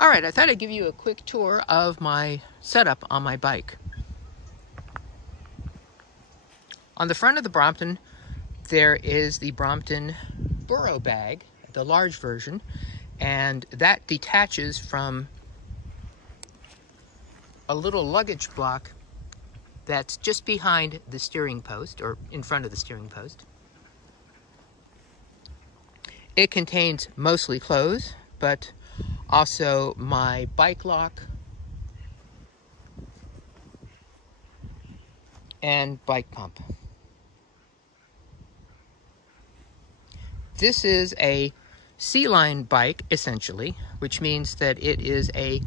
All right, I thought I'd give you a quick tour of my setup on my bike. On the front of the Brompton, there is the Brompton borough bag, the large version, and that detaches from a little luggage block that's just behind the steering post, or in front of the steering post. It contains mostly clothes, but also my bike lock and bike pump. This is a C-line bike, essentially, which means that it is a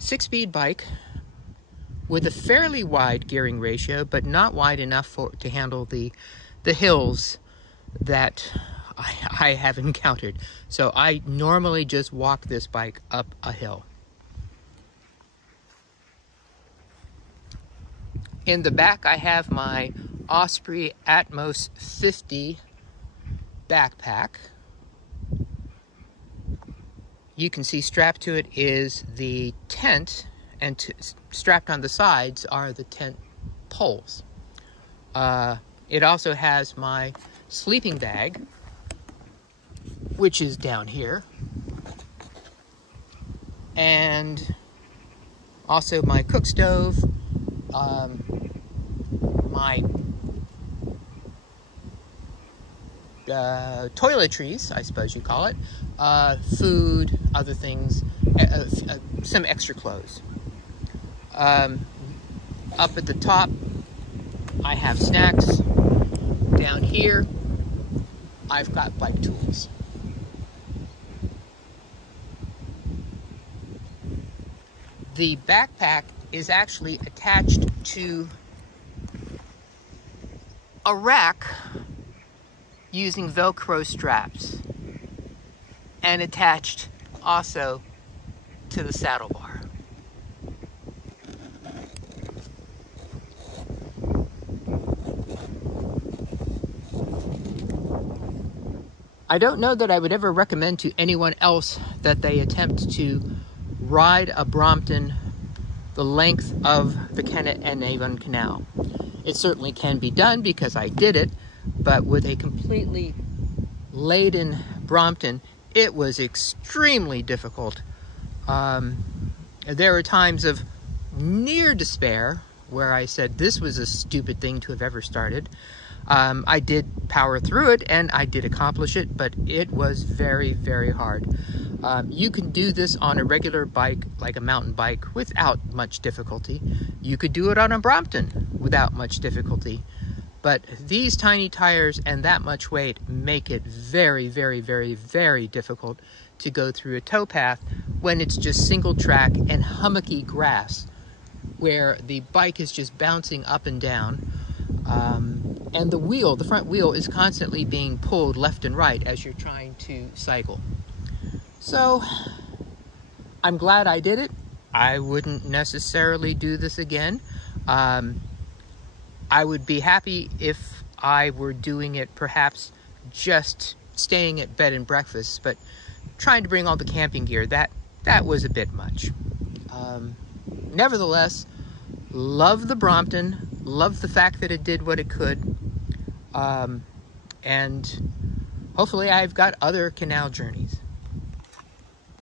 6-speed bike with a fairly wide gearing ratio, but not wide enough to handle the hills that I have encountered. So I normally just walk this bike up a hill. In the back, I have my Osprey Atmos 50 backpack. You can see strapped to it is the tent, and strapped on the sides are the tent poles. It also has my sleeping bag, which is down here, and also my cook stove, my toiletries, I suppose you call it, food, other things, some extra clothes. Up at the top, I have snacks. Down here, I've got bike tools. The backpack is actually attached to a rack using Velcro straps, and attached also to the saddle bar. I don't know that I would ever recommend to anyone else that they attempt to ride a Brompton the length of the Kennet Avon canal. It certainly can be done because I did it, but with a completely laden Brompton, it was extremely difficult. There were times of near despair where I said this was a stupid thing to have ever started. I did power through it and I did accomplish it, but it was very, very hard. You can do this on a regular bike, like a mountain bike, without much difficulty. You could do it on a Brompton without much difficulty. But these tiny tires and that much weight make it very, very, very, very difficult to go through a towpath when it's just single track and hummocky grass, where the bike is just bouncing up and down. And the front wheel is constantly being pulled left and right as you're trying to cycle. So I'm glad I did it. I wouldn't necessarily do this again. I would be happy if I were doing it perhaps just staying at bed and breakfast, but trying to bring all the camping gear, that was a bit much. Nevertheless, love the Brompton, love the fact that it did what it could, and hopefully I've got other canal journeys.